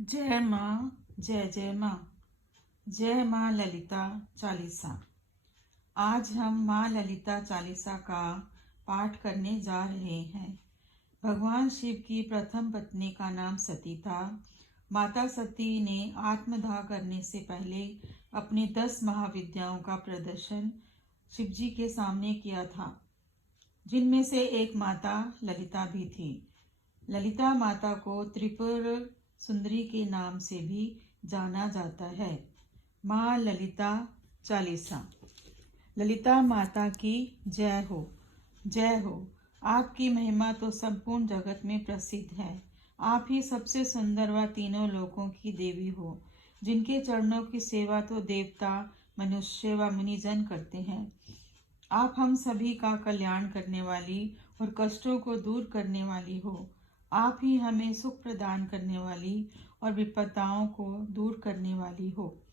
जय माँ, जय जय माँ। जय माँ ललिता चालीसा। आज हम माँ ललिता चालीसा का पाठ करने जा रहे हैं। भगवान शिव की प्रथम पत्नी का नाम सती था। माता सती ने आत्मदाह करने से पहले अपने 10 महाविद्याओं का प्रदर्शन शिवजी के सामने किया था, जिनमें से एक माता ललिता भी थी। ललिता माता को त्रिपुर सुंदरी के नाम से भी जाना जाता है। माँ ललिता चालीसा। ललिता माता की जय हो, जय हो। आपकी महिमा तो संपूर्ण जगत में प्रसिद्ध है। आप ही सबसे सुंदर व तीनों लोकों की देवी हो, जिनके चरणों की सेवा तो देवता, मनुष्य व मुनिजन करते हैं। आप हम सभी का कल्याण करने वाली और कष्टों को दूर करने वाली हो। आप ही हमें सुख प्रदान करने वाली और विपदाओं को दूर करने वाली हो।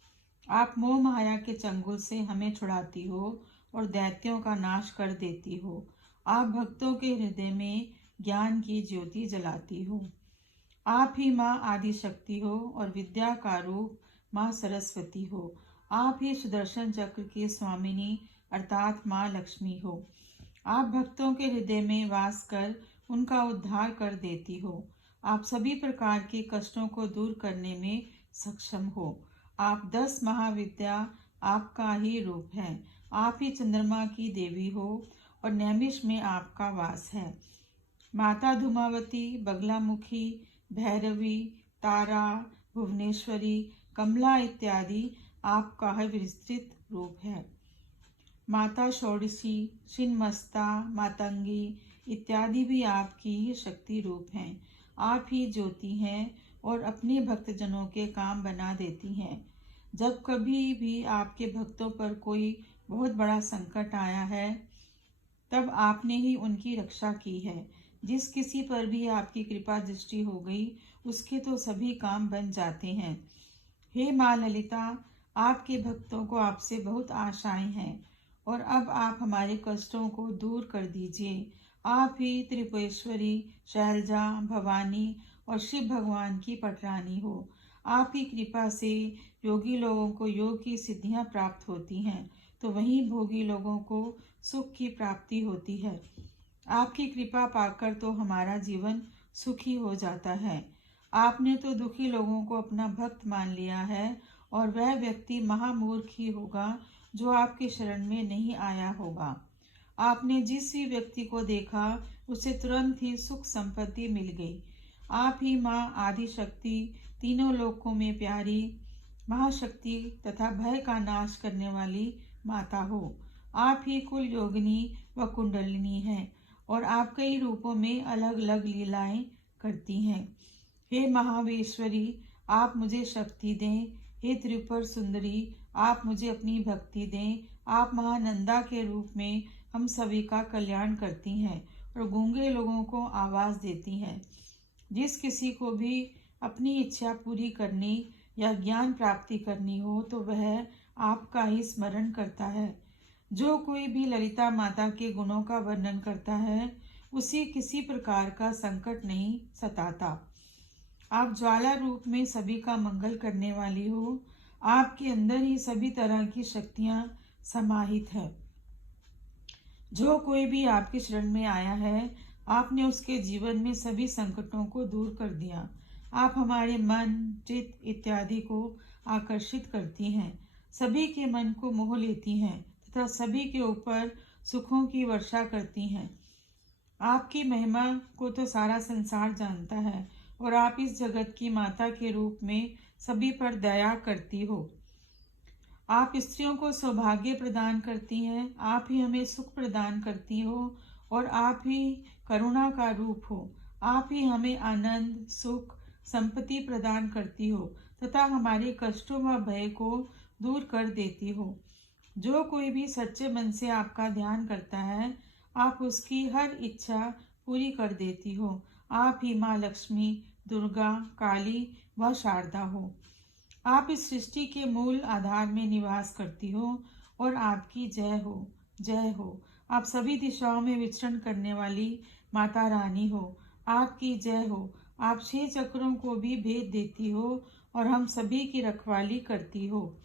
आप मोह माया के चंगुल से हमें छुड़ाती हो और दैत्यों का नाश कर देती हो। आप भक्तों के हृदय में ज्ञान की ज्योति जलाती हो। आप ही माँ आदि शक्ति हो और विद्या का रूप माँ सरस्वती हो। आप ही सुदर्शन चक्र की स्वामिनी अर्थात माँ लक्ष्मी हो। आप भक्तों के हृदय में वास कर उनका उद्धार कर देती हो। आप सभी प्रकार के कष्टों को दूर करने में सक्षम हो। आप 10 महाविद्या आपका ही रूप है। आप ही चंद्रमा की देवी हो और नैमिष में आपका वास है। माता धूमावती, बगलामुखी, भैरवी, तारा, भुवनेश्वरी, कमला इत्यादि आपका है विस्तृत रूप है। माता षोडशी, छिन्नमस्ता, मातंगी इत्यादि भी आपकी ही शक्ति रूप हैं। आप ही ज्योति हैं और अपने भक्तजनों के काम बना देती हैं। जब कभी भी आपके भक्तों पर कोई बहुत बड़ा संकट आया है, तब आपने ही उनकी रक्षा की है। जिस किसी पर भी आपकी कृपा दृष्टि हो गई, उसके तो सभी काम बन जाते हैं। हे माँ ललिता, आपके भक्तों को आपसे बहुत आशाएं हैं और अब आप हमारे कष्टों को दूर कर दीजिए। आप ही त्रिपुरेश्वरी, शैलजा, भवानी और शिव भगवान की पटरानी हो। आपकी कृपा से योगी लोगों को योग की सिद्धियां प्राप्त होती हैं, तो वहीं भोगी लोगों को सुख की प्राप्ति होती है। आपकी कृपा पाकर तो हमारा जीवन सुखी हो जाता है। आपने तो दुखी लोगों को अपना भक्त मान लिया है और वह व्यक्ति महामूर्ख ही होगा जो आपके शरण में नहीं आया होगा। आपने जिस भी व्यक्ति को देखा, उसे तुरंत ही सुख संपत्ति मिल गई। आप ही माँ आदि शक्ति, तीनों लोकों में प्यारी महाशक्ति तथा भय का नाश करने वाली माता हो। आप ही कुल योगिनी व कुंडलिनी हैं और आप कई रूपों में अलग अलग लीलाएं करती हैं। हे महावेश्वरी, आप मुझे शक्ति दें। हे त्रिपुर सुंदरी, आप मुझे अपनी भक्ति दें। आप महानंदा के रूप में हम सभी का कल्याण करती हैं और गूंगे लोगों को आवाज़ देती हैं। जिस किसी को भी अपनी इच्छा पूरी करनी या ज्ञान प्राप्ति करनी हो, तो वह आपका ही स्मरण करता है। जो कोई भी ललिता माता के गुणों का वर्णन करता है, उसे किसी प्रकार का संकट नहीं सताता। आप ज्वाला रूप में सभी का मंगल करने वाली हो। आपके अंदर ही सभी तरह की शक्तियां समाहित है। जो कोई भी आपके शरण में आया है, आपने उसके जीवन में सभी संकटों को दूर कर दिया। आप हमारे मन, चित्त इत्यादि को आकर्षित करती हैं, सभी के मन को मोह लेती हैं तथा सभी के ऊपर सुखों की वर्षा करती हैं। आपकी महिमा को तो सारा संसार जानता है और आप इस जगत की माता के रूप में सभी पर दया करती हो। आप स्त्रियों को सौभाग्य प्रदान करती हैं। आप ही हमें सुख प्रदान करती हो और आप ही करुणा का रूप हो। आप ही हमें आनंद, सुख, संपत्ति प्रदान करती हो तथा हमारे कष्टों व भय को दूर कर देती हो। जो कोई भी सच्चे मन से आपका ध्यान करता है, आप उसकी हर इच्छा पूरी कर देती हो। आप ही माँ लक्ष्मी, दुर्गा, काली व शारदा हो। आप इस सृष्टि के मूल आधार में निवास करती हो और आपकी जय हो, जय हो। आप सभी दिशाओं में विचरण करने वाली माता रानी हो। आपकी जय हो। आप 6 चक्रों को भी भेद देती हो और हम सभी की रखवाली करती हो।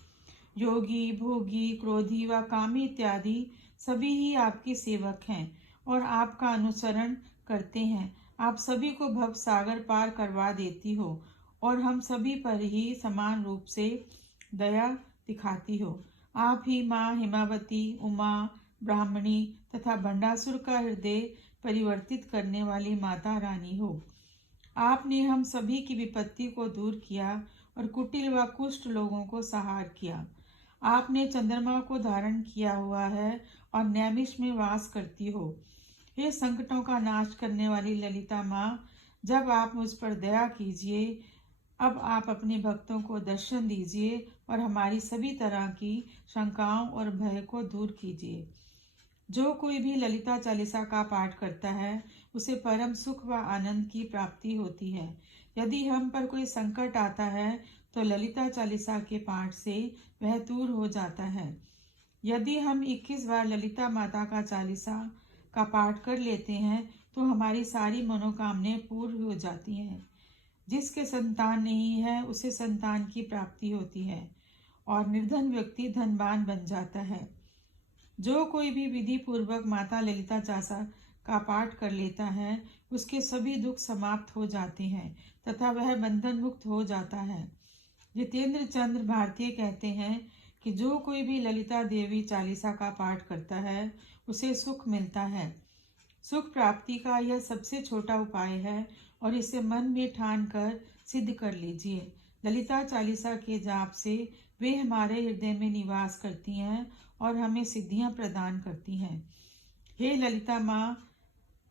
योगी, भोगी, क्रोधी व कामी इत्यादि सभी ही आपके सेवक हैं और आपका अनुसरण करते हैं। आप सभी को भव सागर पार करवा देती हो और हम सभी पर ही समान रूप से दया दिखाती हो। आप ही माँ हिमावती, उमा, ब्राह्मणी तथा भंडासुर का हृदय परिवर्तित करने वाली माता रानी हो। आपने हम सभी की विपत्ति को दूर किया और कुटिल व कुष्ठ लोगों को सहार किया। आपने चंद्रमा को धारण किया हुआ है और नैमिष में वास करती हो। हे संकटों का नाश करने वाली ललिता माँ, जब आप मुझ पर दया कीजिए, अब आप अपने भक्तों को दर्शन दीजिए और हमारी सभी तरह की शंकाओं और भय को दूर कीजिए। जो कोई भी ललिता चालीसा का पाठ करता है, उसे परम सुख व आनंद की प्राप्ति होती है। यदि हम पर कोई संकट आता है, तो ललिता चालीसा के पाठ से वह दूर हो जाता है। यदि हम 21 बार ललिता माता का चालीसा का पाठ कर लेते हैं, तो हमारी सारी मनोकामनाएं पूर्ण हो जाती हैं। जिसके संतान नहीं है, उसे संतान की प्राप्ति होती है और निर्धन व्यक्ति धनवान बन जाता है। जो कोई भी विधि पूर्वक माता ललिता चालीसा का पाठ कर लेता है, उसके सभी दुख समाप्त हो जाते हैं तथा वह बंधन मुक्त हो जाता है। जितेंद्र चंद्र भारतीय कहते हैं कि जो कोई भी ललिता देवी चालीसा का पाठ करता है, उसे सुख मिलता है। सुख प्राप्ति का यह सबसे छोटा उपाय है और इसे मन में ठान कर सिद्ध कर लीजिए। ललिता चालीसा के जाप से वे हमारे हृदय में निवास करती हैं और हमें सिद्धियां प्रदान करती हैं। हे ललिता माँ,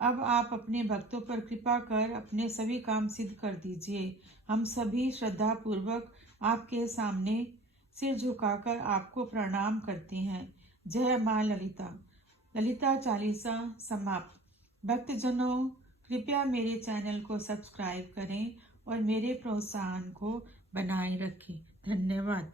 अब आप अपने भक्तों पर कृपा कर अपने सभी काम सिद्ध कर दीजिए। हम सभी श्रद्धा पूर्वक आपके सामने सिर झुकाकर आपको प्रणाम करते हैं। जय माँ ललिता। ललिता चालीसा समाप्त। भक्तजनों, कृपया मेरे चैनल को सब्सक्राइब करें और मेरे प्रोत्साहन को बनाए रखें। धन्यवाद।